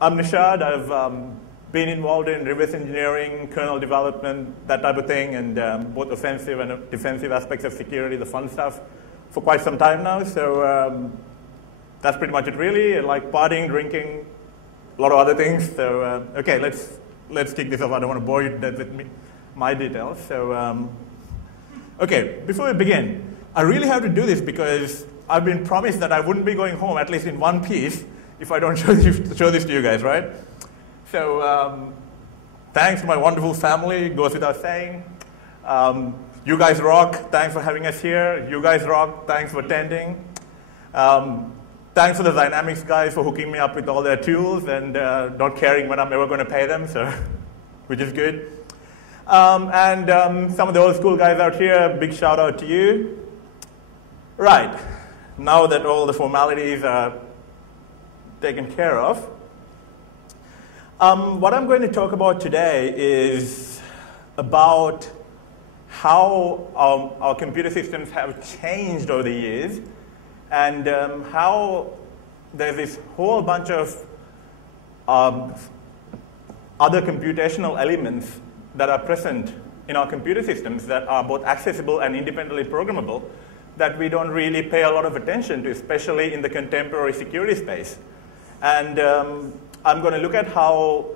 I'm Nishad. I've been involved in reverse engineering, kernel development, that type of thing, and both offensive and defensive aspects of security, the fun stuff, for quite some time now. So that's pretty much it, really. I like partying, drinking, a lot of other things. So okay, let's kick this off. I don't want to bore you to death with my details. So okay, before we begin, I really have to do this because I've been promised that I wouldn't be going home, at least in one piece, if I don't show this to you guys, right? So thanks to my wonderful family, goes without saying. You guys rock, thanks for having us here. You guys rock, thanks for attending. Thanks to the Dynamics guys for hooking me up with all their tools and not caring when I'm ever going to pay them, so which is good. And some of the old school guys out here, big shout out to you. Right, now that all the formalities are taken care of, what I'm going to talk about today is about how our computer systems have changed over the years, and how there's this whole bunch of other computational elements that are present in our computer systems that are both accessible and independently programmable that we don't really pay a lot of attention to, especially in the contemporary security space. And I'm going to look at how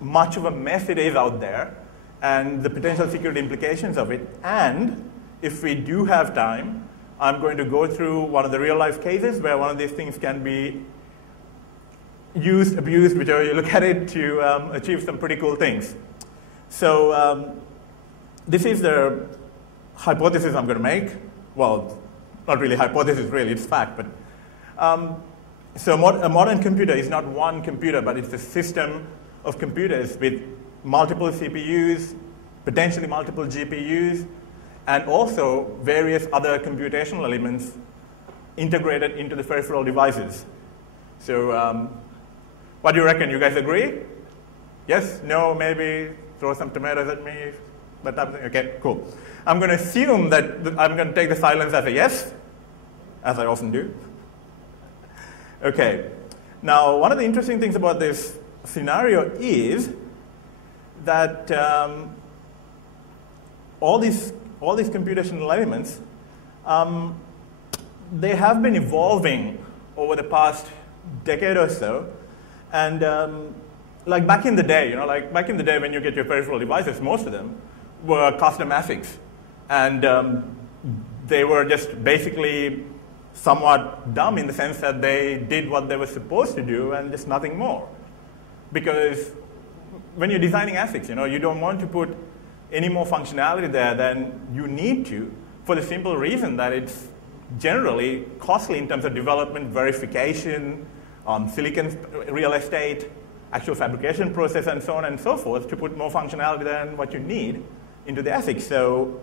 much of a mess it is out there and the potential security implications of it. And if we do have time, I'm going to go through one of the real-life cases where one of these things can be used, abused, whichever you look at it, to achieve some pretty cool things. So this is the hypothesis I'm going to make. Well, not really hypothesis, really, it's fact. But so a modern computer is not one computer, but it's a system of computers with multiple CPUs, potentially multiple GPUs, and also various other computational elements integrated into the peripheral devices. So what do you reckon? You guys agree? Yes? No? Maybe? Throw some tomatoes at me? That type of thing? Okay, cool. I'm going to assume that I'm going to take the silence as a yes, as I often do. Okay. Now, one of the interesting things about this scenario is that all these computational elements, they have been evolving over the past decade or so. And like back in the day, like back in the day when you get your peripheral devices, most of them were custom ASICs. And they were just basically somewhat dumb in the sense that they did what they were supposed to do and just nothing more. Because when you're designing ASICs, you don't want to put any more functionality there than you need to, for the simple reason that it's generally costly in terms of development, verification, silicon real estate, actual fabrication process, and so on and so forth, to put more functionality than what you need into the ASIC. So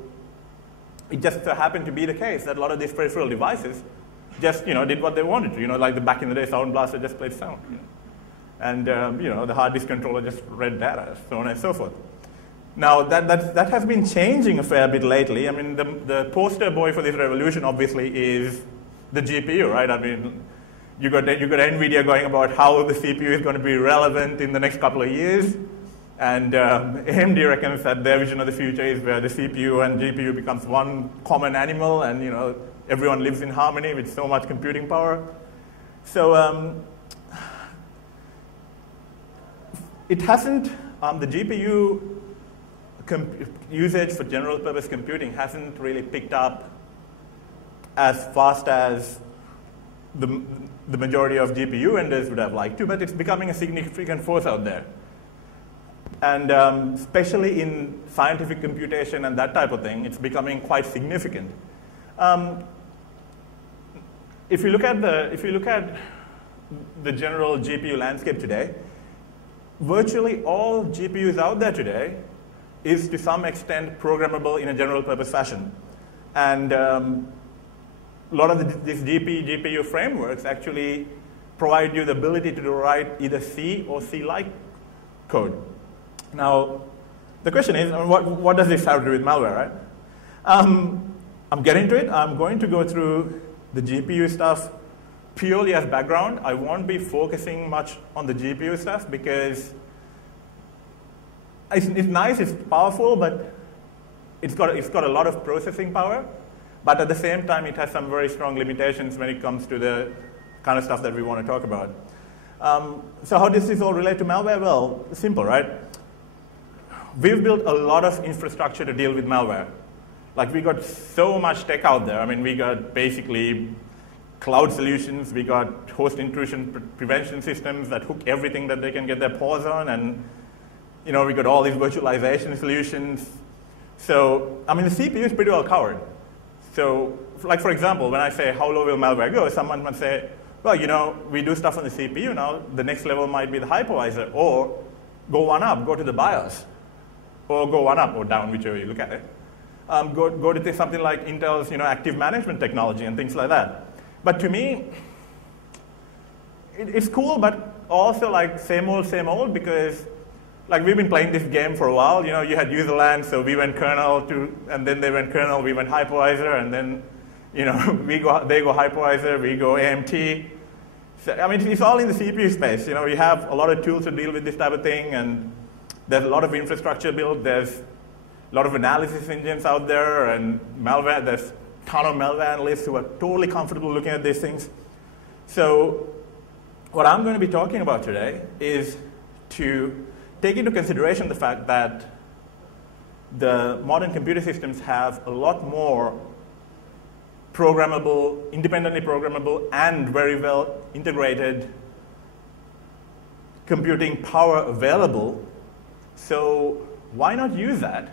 it just happened to be the case that a lot of these peripheral devices just did what they wanted to, like the back in the day Sound Blaster just played sound. And the hard disk controller just read data, so on and so forth. Now, that has been changing a fair bit lately. I mean, the poster boy for this revolution, obviously, is the GPU, right? I mean, you got NVIDIA going about how the CPU is going to be relevant in the next couple of years. And AMD reckons that their vision of the future is where the CPU and GPU becomes one common animal, and everyone lives in harmony with so much computing power. So it hasn't, the GPU usage for general purpose computing hasn't really picked up as fast as the majority of GPU vendors would have liked to, but it's becoming a significant force out there. And especially in scientific computation and that type of thing, it's becoming quite significant. If you look at the general GPU landscape today, virtually all GPUs out there today is to some extent programmable in a general purpose fashion. And a lot of these GPU frameworks actually provide you the ability to write either C or C-like code. Now, the question is, what does this have to do with malware, right? I'm getting to it. I'm going to go through the GPU stuff purely as background, I won't be focusing much on the GPU stuff because it's nice, it's powerful, but it's got a lot of processing power. But at the same time, it has some very strong limitations when it comes to the kind of stuff that we want to talk about. So how does this all relate to malware? Well, simple, right? We've built a lot of infrastructure to deal with malware. Like, we got so much tech out there. I mean, we got basically cloud solutions. We got host intrusion prevention systems that hook everything that they can get their paws on. And, we got all these virtualization solutions. So, I mean, the CPU is pretty well covered. So, like, for example, when I say, how low will malware go, someone might say, well, we do stuff on the CPU now. The next level might be the hypervisor, or go one up, go to the BIOS, or go one up or down, whichever you look at it. Go to something like Intel's, active management technology and things like that. But to me, it's cool, but also like same old, because like we've been playing this game for a while. You had userland, so we went kernel and then they went kernel, we went hypervisor, and then they go hypervisor, we go AMT. So, I mean, it's all in the CPU space. We have a lot of tools to deal with this type of thing, and there's a lot of infrastructure built. There's a lot of analysis engines out there, and malware. There's a ton of malware analysts who are totally comfortable looking at these things. So what I'm going to be talking about today is to take into consideration the fact that the modern computer systems have a lot more programmable, independently programmable, and very well integrated computing power available. So why not use that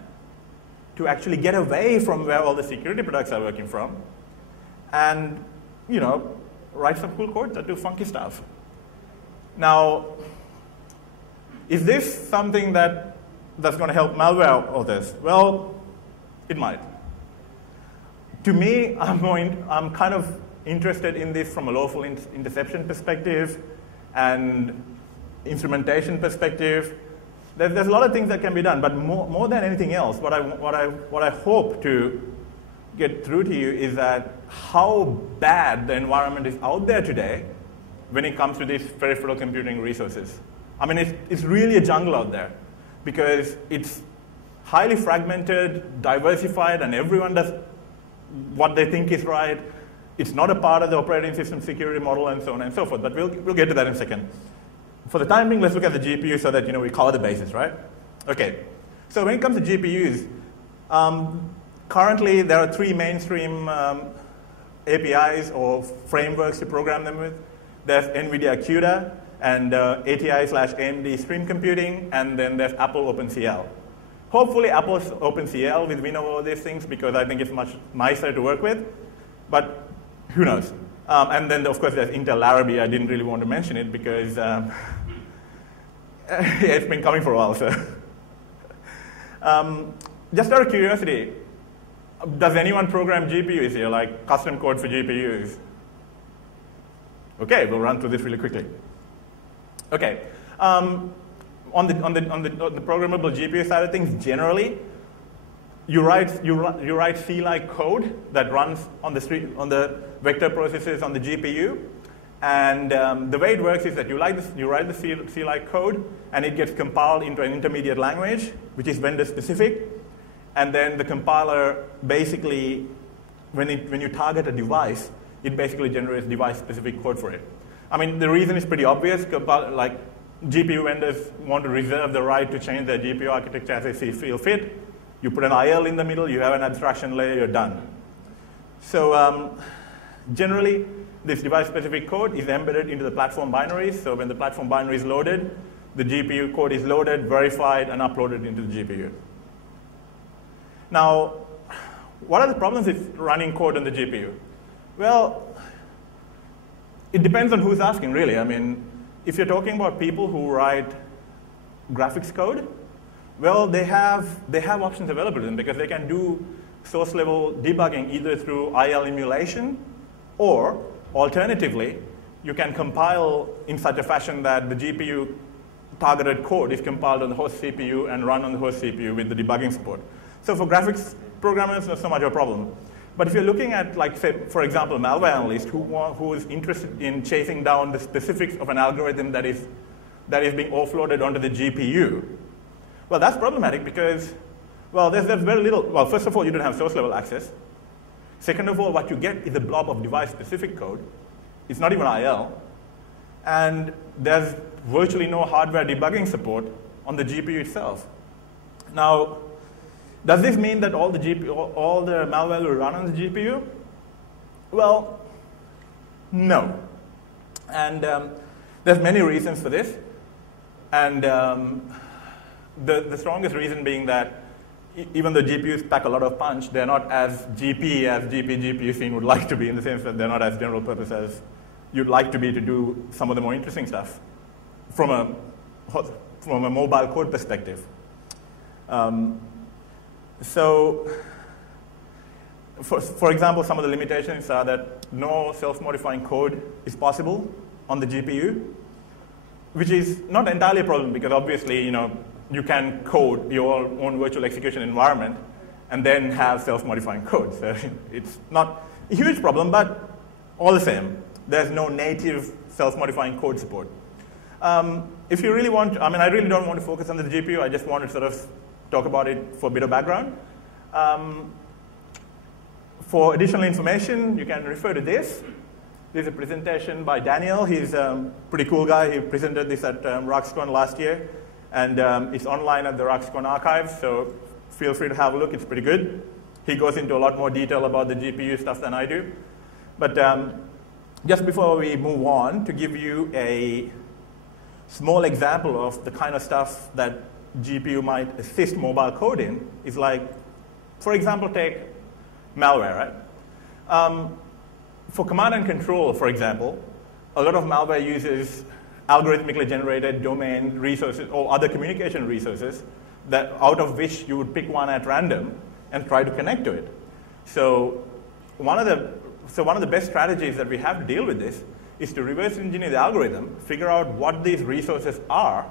to actually get away from where all the security products are working from and, write some cool code that do funky stuff. Now, is this something that's going to help malware or this? Well, it might. To me, I'm kind of interested in this from a lawful interception perspective and instrumentation perspective. There's a lot of things that can be done, but more than anything else, what I hope to get through to you is that how bad the environment is out there today when it comes to these peripheral computing resources. I mean, it's really a jungle out there because it's highly fragmented, diversified, and everyone does what they think is right. It's not a part of the operating system security model, and so on and so forth. But we'll get to that in a second. For the time being, let's look at the GPU so that we cover the bases, right? Okay. So when it comes to GPUs, currently there are three mainstream APIs or frameworks to program them with. There's NVIDIA CUDA and ATI/AMD Stream Computing, and then there's Apple OpenCL. Hopefully Apple's OpenCL will win over these things because I think it's much nicer to work with, but who knows? And then, of course, there's Intel Larrabee. I didn't really want to mention it because it's been coming for a while. So, just out of curiosity, does anyone program GPUs here, like custom code for GPUs? Okay, we'll run through this really quickly. Okay, on the programmable GPU side of things, generally, you write C-like code that runs on the vector processes on the GPU, and the way it works is that you write the C-like code, and it gets compiled into an intermediate language, which is vendor specific, and then the compiler basically, when you target a device, it basically generates device-specific code for it. I mean, the reason is pretty obvious. Like, GPU vendors want to reserve the right to change their GPU architecture as they feel fit. You put an IL in the middle, you have an abstraction layer, you're done. So generally, this device-specific code is embedded into the platform binaries. So when the platform binary is loaded, the GPU code is loaded, verified, and uploaded into the GPU. Now, what are the problems with running code on the GPU? Well, it depends on who's asking, really. I mean, if you're talking about people who write graphics code, well, they have options available to them because they can do source-level debugging either through IL emulation, or alternatively, you can compile in such a fashion that the GPU targeted code is compiled on the host CPU and run on the host CPU with the debugging support. So for graphics programmers, not so much of a problem. But if you're looking at, like, say, for example, a malware analyst who is interested in chasing down the specifics of an algorithm that is being offloaded onto the GPU, well, that's problematic because, well, there's very little. Well, first of all, you don't have source level access. Second of all, what you get is a blob of device-specific code. It's not even IL. And there's virtually no hardware debugging support on the GPU itself. Now, does this mean that all the malware will run on the GPU? Well, no. And there's many reasons for this. And the strongest reason being that even though GPUs pack a lot of punch, they're not as GP scene would like to be, in the sense that they're not as general purpose as you'd like to be to do some of the more interesting stuff from a mobile code perspective. So, for example, some of the limitations are that no self-modifying code is possible on the GPU, which is not entirely a problem because obviously, you can code your own virtual execution environment and then have self-modifying code. So it's not a huge problem, but all the same, there's no native self-modifying code support. If you really want, I really don't want to focus on the GPU. I just want to sort of talk about it for a bit of background. For additional information, you can refer to this. This is a presentation by Daniel. He's a pretty cool guy. He presented this at RuxCon last year. And it's online at the RuxCon archive, so feel free to have a look. It's pretty good. He goes into a lot more detail about the GPU stuff than I do. But just before we move on, to give you a small example of the kind of stuff that GPU might assist mobile code in, is like, for example, take malware, right? For command and control, for example, a lot of malware uses algorithmically generated domain resources or other communication resources that out of which you would pick one at random and try to connect to it. So one of the best strategies that we have to deal with this is to reverse engineer the algorithm, figure out what these resources are,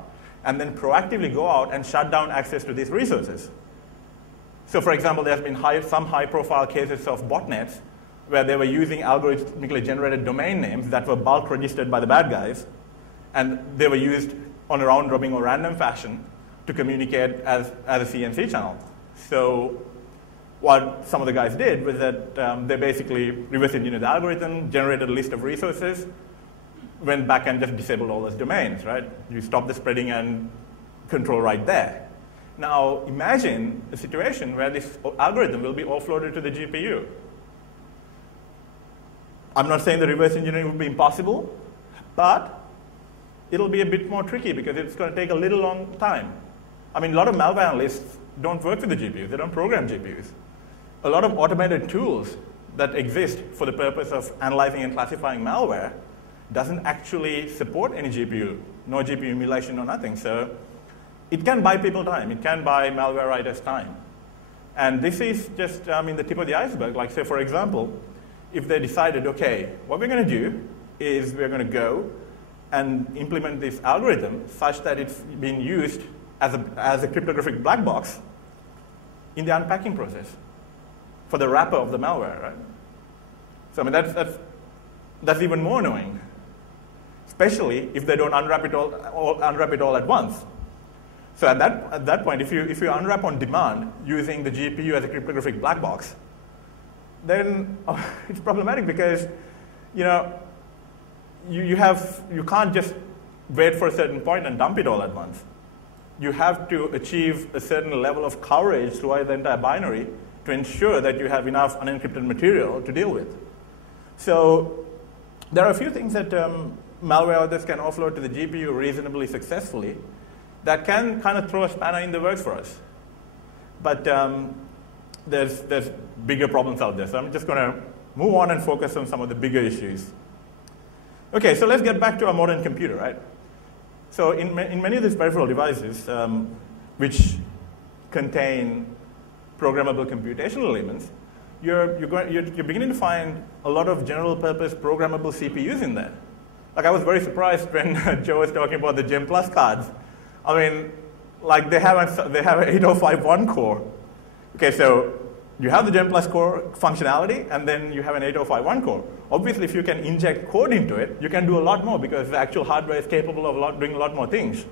and then proactively go out and shut down access to these resources. So for example, there's been some high-profile cases of botnets where they were using algorithmically generated domain names that were bulk registered by the bad guys, and they were used on a round-robin or random fashion to communicate as a CNC channel. So what some of the guys did was that they basically reverse engineered the algorithm, generated a list of resources, went back and just disabled all those domains, right? You stop the spreading and control right there. Now imagine a situation where this algorithm will be offloaded to the GPU. I'm not saying the reverse engineering would be impossible, but it'll be a bit more tricky because it's going to take a little long time. A lot of malware analysts don't work with the GPUs. They don't program GPUs. A lot of automated tools that exist for the purpose of analyzing and classifying malware doesn't actually support any GPU, no GPU emulation, no nothing. So it can buy people time. It can buy malware writers time. And this is just the tip of the iceberg. Like, say, for example, if they decided, okay, what we're going to do is we're going to go and implement this algorithm such that it's being used as a cryptographic black box in the unpacking process for the wrapper of the malware, right? So that's even more annoying, especially if they don't unwrap it all at once. So at that point, if you unwrap on demand using the GPU as a cryptographic black box, then it's problematic because you can't just wait for a certain point and dump it all at once. You have to achieve a certain level of coverage throughout the entire binary to ensure that you have enough unencrypted material to deal with. So there are a few things that malware authors can offload to the GPU reasonably successfully that can kind of throw a spanner in the works for us. But there's bigger problems out there. So I'm just going to move on and focus on some of the bigger issues. Okay, so let's get back to our modern computer, right? So in many of these peripheral devices, which contain programmable computational elements, you're beginning to find a lot of general purpose programmable CPUs in there. Like, I was very surprised when Joe was talking about the Gem Plus cards. Like they have an 8051 core. Okay, so You have the Gen Plus core functionality, and then you have an 8051 core. Obviously, if you can inject code into it, you can do a lot more because the actual hardware is capable of doing a lot more things.